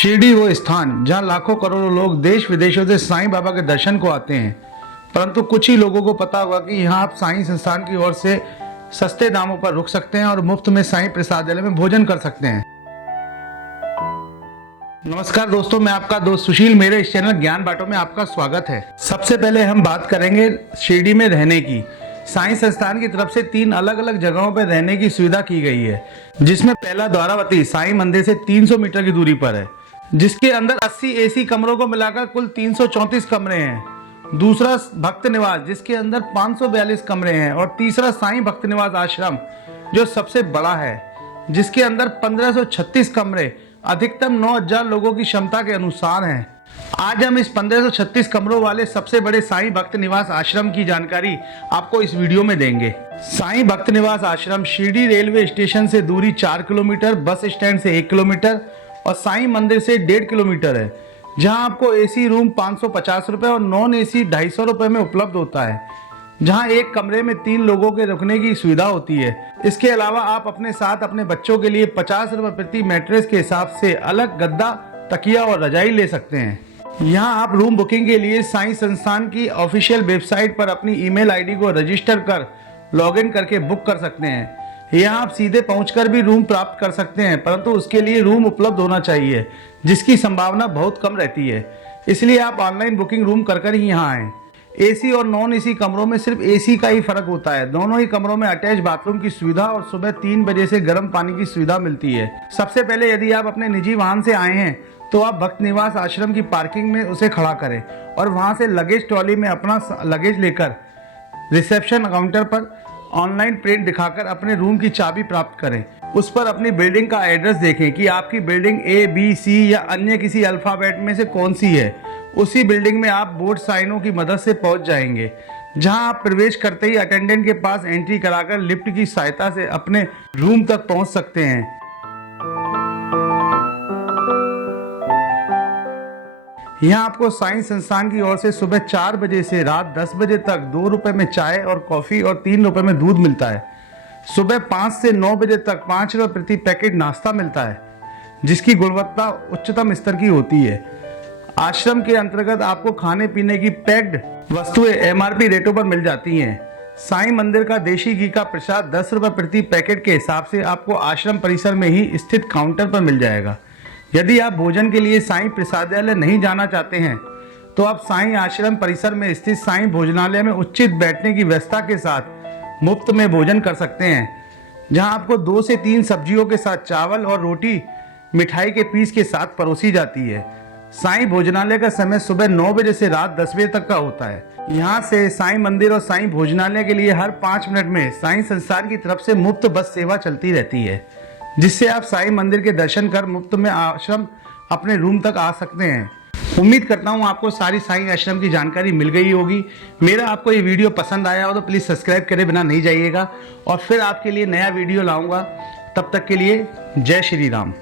शिरडी वो स्थान जहां लाखों करोड़ों लोग देश विदेशों से साईं बाबा के दर्शन को आते हैं, परंतु कुछ ही लोगों को पता होगा कि यहाँ आप साईं संस्थान की ओर से सस्ते दामों पर रुक सकते हैं और मुफ्त में साईं प्रसादालय में भोजन कर सकते हैं। नमस्कार दोस्तों, मैं आपका दोस्त सुशील, मेरे इस चैनल ज्ञान बाटो में आपका स्वागत है। सबसे पहले हम बात करेंगे शिरडी में रहने की। साईं संस्थान की तरफ से 3 अलग अलग जगहों पर रहने की सुविधा की गई है, जिसमें पहला द्वारावती साईं मंदिर से 300 मीटर की दूरी पर है, जिसके अंदर 80 एसी कमरों को मिलाकर कुल 334 कमरे हैं। दूसरा भक्त निवास, जिसके अंदर 542 कमरे हैं, और तीसरा साईं भक्त निवास आश्रम, जो सबसे बड़ा है, जिसके अंदर 1536 कमरे अधिकतम 9000 लोगों की क्षमता के अनुसार हैं। आज हम इस 1536 कमरों वाले सबसे बड़े साईं भक्त निवास आश्रम की जानकारी आपको इस वीडियो में देंगे। साईं भक्त निवास आश्रम शिरडी रेलवे स्टेशन से दूरी 4 किलोमीटर, बस स्टैंड से 1 किलोमीटर और साईं मंदिर से 1.5 किलोमीटर है, जहां आपको एसी रूम 550 रुपए और नॉन एसी 250 रुपए में उपलब्ध होता है, जहां एक कमरे में 3 लोगों के रुकने की सुविधा होती है। इसके अलावा आप अपने साथ अपने बच्चों के लिए 50 रुपए प्रति मैट्रेस के हिसाब से अलग गद्दा, तकिया और रजाई ले सकते हैं। यहाँ आप रूम बुकिंग के लिए साईं संस्थान की ऑफिशियल वेबसाइट पर अपनी ईमेल आईडी को रजिस्टर कर लॉगिन करके बुक कर सकते हैं। यहाँ आप सीधे पहुंचकर भी रूम प्राप्त कर सकते हैं, परंतु उसके लिए रूम उपलब्ध होना चाहिए, जिसकी संभावना बहुत कम रहती है। इसलिए आप ऑनलाइन बुकिंग रूम कर ही यहाँ आएँ। एसी और नॉन एसी कमरों में सिर्फ एसी का ही फर्क होता है। दोनों ही कमरों में अटैच बाथरूम की सुविधा और सुबह 3 बजे से गर्म पानी की सुविधा मिलती है। सबसे पहले यदि आप अपने निजी वाहन से आए हैं तो आप भक्त निवास आश्रम की पार्किंग में उसे खड़ा करें और वहां से लगेज ट्रॉली में अपना लगेज लेकर रिसेप्शन काउंटर पर ऑनलाइन प्रिंट दिखाकर अपने रूम की चाबी प्राप्त करें। उस पर अपनी बिल्डिंग का एड्रेस देखें कि आपकी बिल्डिंग A, B, C या अन्य किसी अल्फाबेट में से कौन सी है। उसी बिल्डिंग में आप बोर्ड साइनों की मदद से पहुंच जाएंगे, जहां आप प्रवेश करते ही अटेंडेंट के पास एंट्री कराकर लिफ्ट की सहायता से अपने रूम तक पहुंच सकते हैं। यहाँ आपको साईं संस्थान की ओर से सुबह 4 बजे से रात 10 बजे तक 2 रुपए में चाय और कॉफी और 3 रुपए में दूध मिलता है। सुबह 5 से 9 बजे तक 5 रुपए प्रति पैकेट नाश्ता मिलता है, जिसकी गुणवत्ता उच्चतम स्तर की होती है। आश्रम के अंतर्गत आपको खाने पीने की पैक्ड वस्तुएं MRP रेटों पर मिल जाती हैं। साईं मंदिर का देशी घी का प्रसाद 10 रुपए प्रति पैकेट के हिसाब से आपको आश्रम परिसर में ही स्थित काउंटर पर मिल जाएगा। यदि आप भोजन के लिए साईं प्रसादालय नहीं जाना चाहते हैं तो आप साईं आश्रम परिसर में स्थित साईं भोजनालय में उचित बैठने की व्यवस्था के साथ मुफ्त में भोजन कर सकते हैं, जहां आपको 2 से 3 सब्जियों के साथ चावल और रोटी मिठाई के पीस के साथ परोसी जाती है। साईं भोजनालय का समय सुबह 9 बजे से रात 10 बजे तक का होता है। यहाँ से साईं मंदिर और साईं भोजनालय के लिए हर 5 मिनट में साईं संस्थान की तरफ से मुफ्त बस सेवा चलती रहती है, जिससे आप साईं मंदिर के दर्शन कर मुफ्त में आश्रम अपने रूम तक आ सकते हैं। उम्मीद करता हूँ आपको सारी साईं आश्रम की जानकारी मिल गई होगी। मेरा आपको ये वीडियो पसंद आया हो तो प्लीज़ सब्सक्राइब करे बिना नहीं जाइएगा, और फिर आपके लिए नया वीडियो लाऊंगा। तब तक के लिए जय श्री राम।